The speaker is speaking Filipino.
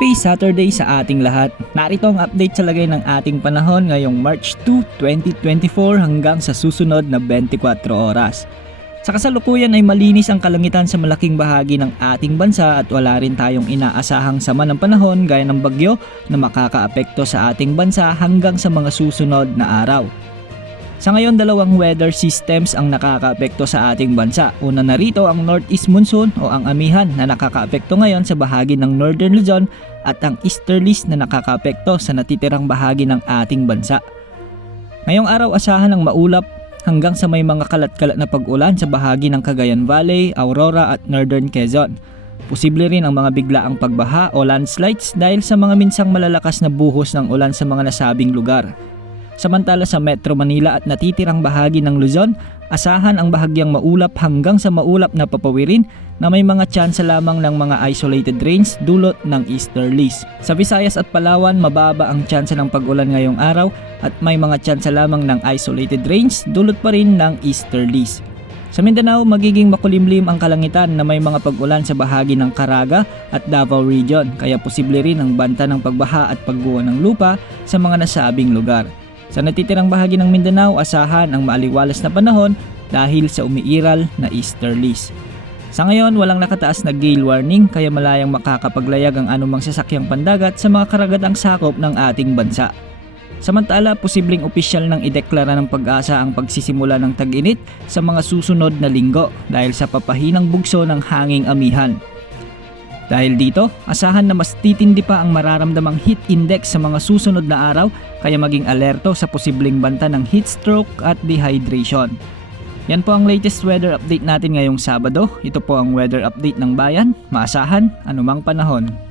Happy Saturday sa ating lahat. Narito ang update sa lagay ng ating panahon ngayong March 2, 2024 hanggang sa susunod na 24 oras. Sa kasalukuyan ay malinis ang kalangitan sa malaking bahagi ng ating bansa at wala rin tayong inaasahang sama ng panahon gaya ng bagyo na makakaapekto sa ating bansa hanggang sa mga susunod na araw. Sa ngayon, dalawang weather systems ang nakakaapekto sa ating bansa. Una na rito ang Northeast Monsoon o ang amihan na nakakaapekto ngayon sa bahagi ng Northern Luzon at ang Easterlies na nakakaapekto sa natitirang bahagi ng ating bansa. Ngayong araw asahan ang maulap hanggang sa may mga kalat-kalat na pag-ulan sa bahagi ng Cagayan Valley, Aurora at Northern Quezon. Posible rin ang mga biglaang pagbaha o landslides dahil sa mga minsang malalakas na buhos ng ulan sa mga nasabing lugar. Samantala sa Metro Manila at natitirang bahagi ng Luzon, asahan ang bahagyang maulap hanggang sa maulap na papawirin na may mga tsansa lamang ng mga isolated rains dulot ng easterlies. Sa Visayas at Palawan, mababa ang tsansa ng pag-ulan ngayong araw at may mga tsansa lamang ng isolated rains dulot pa rin ng easterlies. Sa Mindanao, magiging makulimlim ang kalangitan na may mga pag-ulan sa bahagi ng Caraga at Davao Region, kaya posible rin ang banta ng pagbaha at pagguho ng lupa sa mga nasabing lugar. Sa natitirang bahagi ng Mindanao, asahan ang maaliwalas na panahon dahil sa umiiral na easterlies. Sa ngayon, walang nakataas na gale warning kaya malayang makakapaglayag ang anumang sasakyang pandagat sa mga karagatang sakop ng ating bansa. Samantala, posibleng opisyal nang ideklara ng Pag-asa ang pagsisimula ng tag-init sa mga susunod na linggo dahil sa papahinang bugso ng hanging amihan. Dahil dito, asahan na mas titindi pa ang mararamdamang heat index sa mga susunod na araw kaya maging alerto sa posibleng banta ng heat stroke at dehydration. Yan po ang latest weather update natin ngayong Sabado. Ito po ang weather update ng bayan. Maasahan anumang panahon.